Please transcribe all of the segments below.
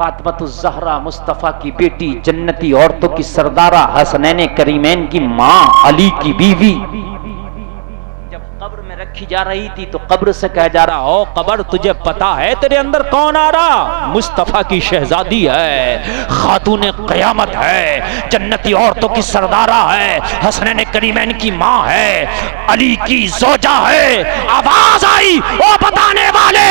فاطمۃ الزہرا مصطفیٰ کی بیٹی، جنتی عورتوں کی سردارہ، حسنین کریمین کی ماں، علی کی بیوی، جب قبر میں رکھی جا رہی تھی تو قبر سے کہا جا رہا، او قبر تجھے پتا ہے تیرے اندر کون آ رہا؟ مصطفیٰ کی شہزادی ہے، خاتون قیامت ہے، جنتی عورتوں کی سردارہ ہے، حسنین کریمین کی ماں ہے، علی کی زوجہ ہے۔ آواز آئی، او بتانے والے،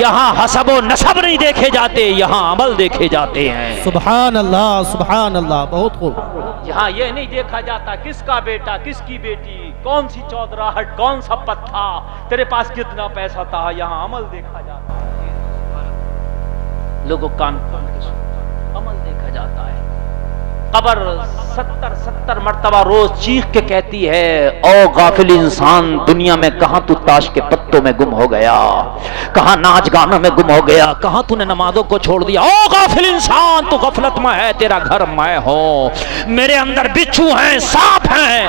یہاں حسب و نسب نہیں دیکھے جاتے، یہاں عمل دیکھے جاتے ہیں۔ سبحان اللہ سبحان اللہ، بہت خوب۔ یہاں یہ نہیں دیکھا جاتا کس کا بیٹا، کس کی بیٹی، کون سی چودراہٹ، کون سا پت تھا، تیرے پاس کتنا پیسہ تھا، یہاں عمل دیکھا جاتا ہے۔ لوگوں کان کھول کے سنو، عمل دیکھا جاتا ہے۔ قبر 70 مرتبہ روز چیخ کے کہتی ہے، او غافل انسان، دنیا میں کہاں تو تاش کے پتوں میں گم ہو گیا، کہاں ناچ گانوں میں گم ہو گیا، کہاں تو نے نمازوں کو چھوڑ دیا، او غافل انسان، تو غفلت میں ہے، تیرا گھر میں ہوں، میرے اندر بچھو ہیں، سانپ ہیں،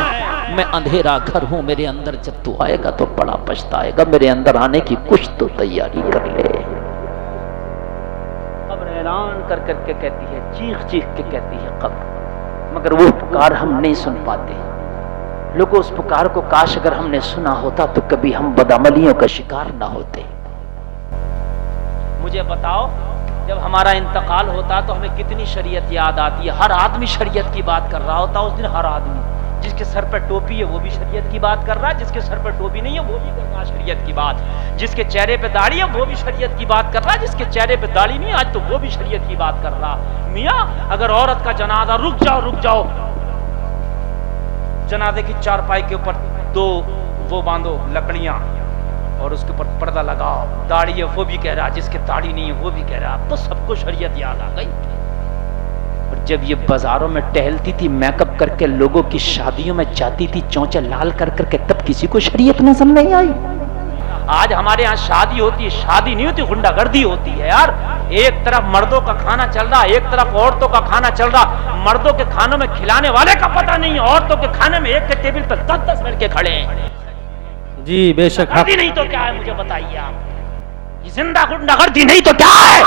میں اندھیرا گھر ہوں، میرے اندر جب تو آئے گا تو بڑا پچھتائے گا، میرے اندر آنے کی کچھ تو تیاری کر لے۔ قبر اعلان کر کر کے کہتی ہے، چیخ چیخ کے کہتی ہے قبر، مگر وہ پکار ہم نہیں سن پاتے۔ لوگوں اس پکار کو کاش اگر ہم نے سنا ہوتا تو کبھی ہم بدعملیوں کا شکار نہ ہوتے۔ مجھے بتاؤ، جب ہمارا انتقال ہوتا تو ہمیں کتنی شریعت یاد آتی ہے؟ ہر آدمی شریعت کی بات کر رہا ہوتا اس دن، ہر آدمی، جس کے سر پر ٹوپی ہے وہ بھی شریعت کی بات کر رہا ہے، جس کے سر پر ٹوپی نہیں ہے وہ بھی کر رہا ہے شریعت کی بات، جس کے چہرے پہ داڑھی ہے وہ بھی شریعت کی بات کر رہا ہے، جس کے چہرے پہ داڑھی نہیں ہے آج تو وہ بھی شریعت کی بات کر رہا۔ میاں اگر عورت کا جنازہ، رک جاؤ، جنازے کی چارپائی کے اوپر دو وہ باندھو لکڑیاں اور اس کے اوپر پردہ لگاؤ، داڑھی ہے وہ بھی کہہ رہا، جس کے داڑھی نہیں ہے وہ بھی کہہ رہا، اب تو سب کو شریعت یاد آ گئی۔ اور جب یہ بازاروں میں ٹہلتی تھی میک اپ کر کے، لوگوں کی شادیوں میں جاتی تھی چونچے لال کر کر کے، تب کسی کو شریعت نظر نہیں آئی۔ آج ہمارے ہاں شادی ہوتی ہے، شادی نہیں ہوتی، غنڈہ گردی ہوتی ہے یار۔ ایک طرف مردوں کا کھانا چل رہا، ایک طرف عورتوں کا کھانا چل رہا، مردوں کے کھانوں میں کھلانے والے کا پتہ نہیں، عورتوں کے کھانے میں ایک کے ٹیبل پر 10 لڑکے کھڑے ہیں۔ جی بے شک حق۔ نہیں تو کیا ہے مجھے بتائیے آپ، یہ زندہ غنڈہ گردی نہیں تو کیا ہے؟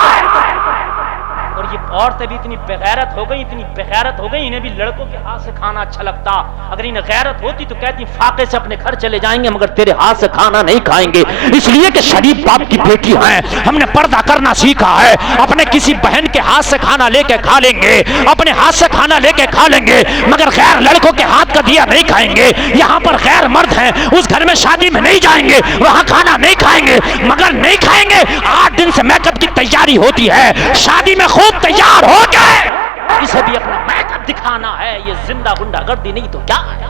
اور یہ عورتیں بھی اتنی بغیرت ہو گئی، اتنی بغیرت ہو گئی، انہیں بھی لڑکوں کے ہاتھ سے کھانا اچھا لگتا۔ اگر انہیں غیرت ہوتی تو کہتی فاقے سے اپنے گھر چلے جائیں گے مگر تیرے ہاتھ سے کھانا نہیں کھائیں گے، اس لیے کہ شریف باپ کی بیٹی ہیں، ہم نے پردہ کرنا سیکھا ہے، اپنے کسی بہن کے ہاتھ سے کھانا لے کے کھا لیں گے، اپنے ہاتھ سے کھانا لے کے کھا لیں گے مگر غیر لڑکوں کے ہاتھ کا دیا نہیں کھائیں گے۔ یہاں پر غیر مرد ہیں، اس گھر میں شادی میں نہیں جائیں گے، وہاں کھانا نہیں کھائیں گے، مگر نہیں کھائیں گے۔ 8 دن سے میک اپ کی تیاری ہوتی ہے، شادی میں خوب تیار ہو گئے، اسے بھی اپنا میک اپ دکھانا ہے، یہ زندہ غنڈہ گردی نہیں تو کیا ہے؟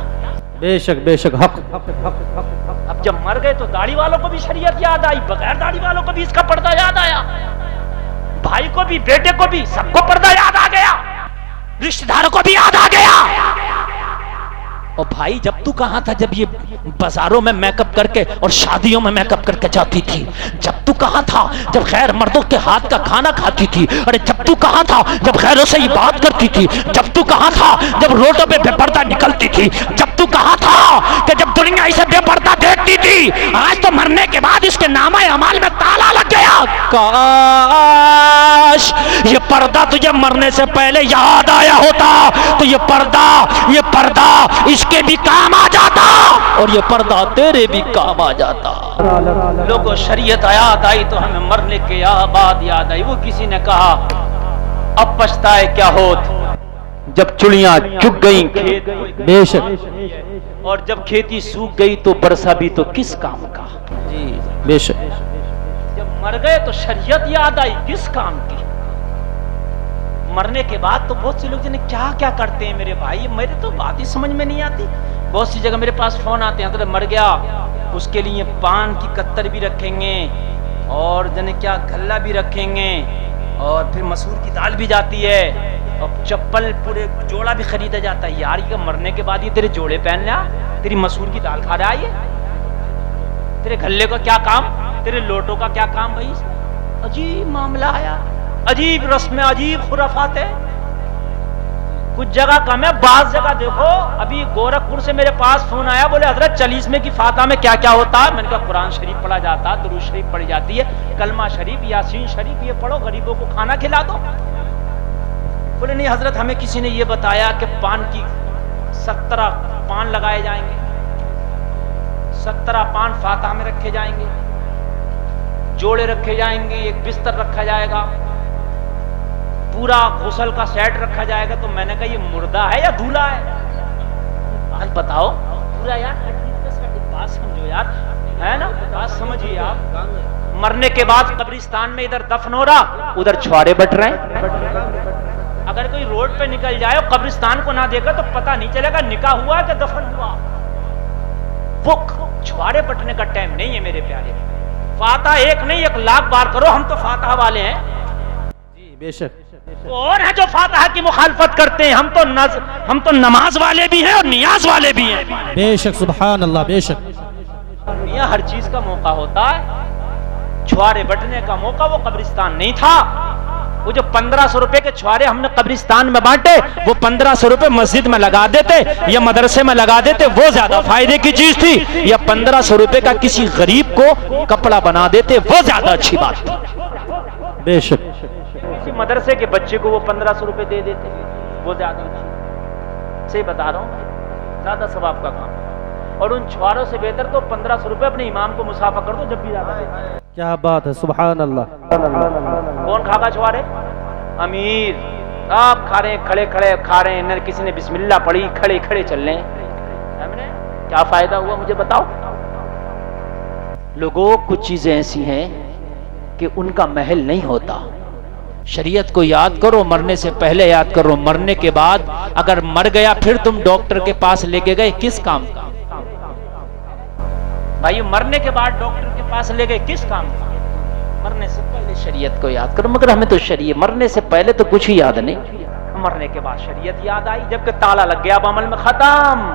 بے شک حق۔ اب جب مر گئے تو داڑھی والوں کو بھی شریعت یاد آئی، بغیر داڑھی والوں کو بھی اس کا پردہ یاد آیا، بھائی کو بھی، بیٹے کو بھی، سب کو پردہ یاد آ گیا، رشتہ داروں کو بھی یاد آ گیا۔ اور بھائی جب تو کہاں تھا جب یہ بازاروں میں میک اپ کر کے اور شادیوں میں میک اپ کر کے جاتی تھی؟ جب تو کہاں تھا جب غیر مردوں کے ہاتھ کا کھانا کھاتی تھی؟ ارے جب تو کہاں تھا جب غیروں سے یہ بات کرتی تھی؟ جب تو کہاں تھا جب روڈوں پہ بے پردہ نکلتی تھی؟ جب تو کہاں تھا کہ جب دنیا اسے بے پردہ دیکھتی تھی؟ آج تو مرنے کے بعد اس کے نامہ اعمال میں تالا لگ گیا۔ کاش یہ پردہ تجھے مرنے سے پہلے یاد آیا ہوتا تو یہ پردہ اس کے بھی کام آ جاتا اور یہ پردہ تیرے بھی کام آ جاتا۔ لوگوں شریعت یاد آئی تو ہمیں مرنے کے بعد یاد آئی۔ وہ کسی نے کہا اب پچھتائے کیا ہوت جب چڑیاں چگ گئیں کھیت، بے شک، اور جب کھیتی سوکھ گئی تو برسا بھی تو کس کام کا۔ جی بے شک۔ جب مر گئے تو شریعت یاد آئی، کس کام کی؟ مرنے کے بعد تو بہت سے لوگ جنہیں کیا کیا کرتے ہیں میرے بھائی، میرے تو بات ہی سمجھ میں نہیں آتی۔ بہت سی جگہ میرے پاس فون آتے ہیں، مر گیا اس کے لیے پان کی کتر بھی رکھیں گے اور جنہیں کیا گھلا بھی رکھیں گے اور پھر مسور کی دال بھی جاتی ہے اور چپل پورے جوڑا بھی خریدا جاتا ہے۔ یار یہ مرنے کے بعد یہ تیرے جوڑے پہن لیا، تیری مسور کی دال کھا رہا ہے، یہ تیرے گھلے کا کیا کام، تیرے لوٹوں کا کیا کام؟ بھائی عجیب معاملہ آیا، عجیب رسم، عجیب خرافات ہے۔ کچھ جگہ کم ہے، بعض جگہ دیکھو. ابھی گورکھپور سے میرے پاس فون آیا، بولے حضرت 40 میں کی فاتحہ میں کیا کیا ہوتا ہے؟ میں نے کہا قرآن شریف پڑھا جاتا، درود شریف پڑھی جاتی ہے، کلمہ شریف، یاسین شریف، یہ پڑھو، غریبوں کو کھانا کھلا دو. بولے نہیں حضرت ہمیں کسی نے یہ بتایا کہ پان کی 17 پان لگائے جائیں گے، 17 پان فاتحہ میں رکھے جائیں گے، جوڑے رکھے جائیں گے، ایک بستر رکھا جائے گا، پورا غسل کا سیٹ رکھا جائے گا. تو میں نے کہا یہ مردہ ہے یا دھولا ہے؟ بات بتاؤ پورا یار، بات سمجھو یار، ہے نا، بات سمجھیے آپ. مرنے کے بعد قبرستان میں ادھر دفن ہو رہا، ادھر چھوارے بٹ رہے ہیں. اگر کوئی روڈ پہ نکل جائے اور قبرستان کو نہ دیکھا تو پتہ نہیں چلے گا نکاح ہوا کہ دفن ہوا. وہ چھوارے بٹنے کا ٹائم نہیں ہے میرے پیارے. فاتحہ ایک نہیں 1 لاکھ بار کرو، ہم تو فاتحہ والے ہیں. جی بے شک. اور ہیں جو فاتحہ کی مخالفت کرتے ہیں. ہم تو نماز والے بھی ہیں اور نیاز والے بھی ہیں. بے شک سبحان اللہ. بے شک. یہ ہر چیز کا موقع ہوتا ہے. چھوارے بٹنے کا موقع وہ قبرستان نہیں تھا. وہ جو 1500 روپے کے چھوارے ہم نے قبرستان میں بانٹے، وہ 1500 روپے مسجد میں لگا دیتے یا مدرسے میں لگا دیتے، وہ زیادہ فائدے کی چیز تھی. یا 1500 روپے کا کسی غریب کو کپڑا بنا دیتے، وہ زیادہ اچھی بات تھی. بے شک. کسی مدرسے کے بچے کو وہ 1500 روپے دے دیتے، وہ زیادہ اچھی. سے بتا رہا ہوں، زیادہ ثواب کا کام. اور ان چھواروں سے بہتر تو 1500 روپے اپنے امام کو مسافہ کر دو، جب بھی زیادہ بہتر. کیا بات ہے، سبحان اللہ. کون کھا گا چھوارے؟ امیر. آپ کھا رہے ہیں، کھڑے کھڑے کھا رہے ہیں، کسی نے بسم اللہ پڑھی، کھڑے کھڑے چل رہے ہیں. کیا فائدہ ہوا مجھے بتاؤ. لوگوں کچھ چیزیں ایسی ہیں کہ ان کا محل نہیں ہوتا. شریعت کو یاد کرو، مرنے سے پہلے یاد کرو. مرنے کے بعد اگر مر گیا پھر تم ڈاکٹر کے پاس لے کے گئے، کس کام کا؟ بھائی مرنے کے بعد ڈاکٹر کے پاس لے گئے، کس کام کا؟ مرنے سے پہلے شریعت کو یاد کرو. مگر ہمیں تو شریعت مرنے سے پہلے تو کچھ ہی یاد نہیں، مرنے کے بعد شریعت یاد آئی. جب کہ تالا لگ گیا اب عمل میں ختم.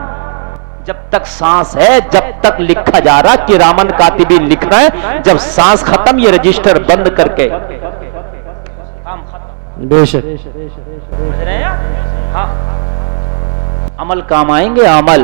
جب تک سانس ہے، جب تک لکھا جا رہا، کرامن کاتبین لکھ رہے ہیں. جب سانس ختم، یہ رجسٹر بند کر کے کام ختم. بے شک. سمجھ رہے ہیں؟ ہاں، عمل کام آئیں گے. عمل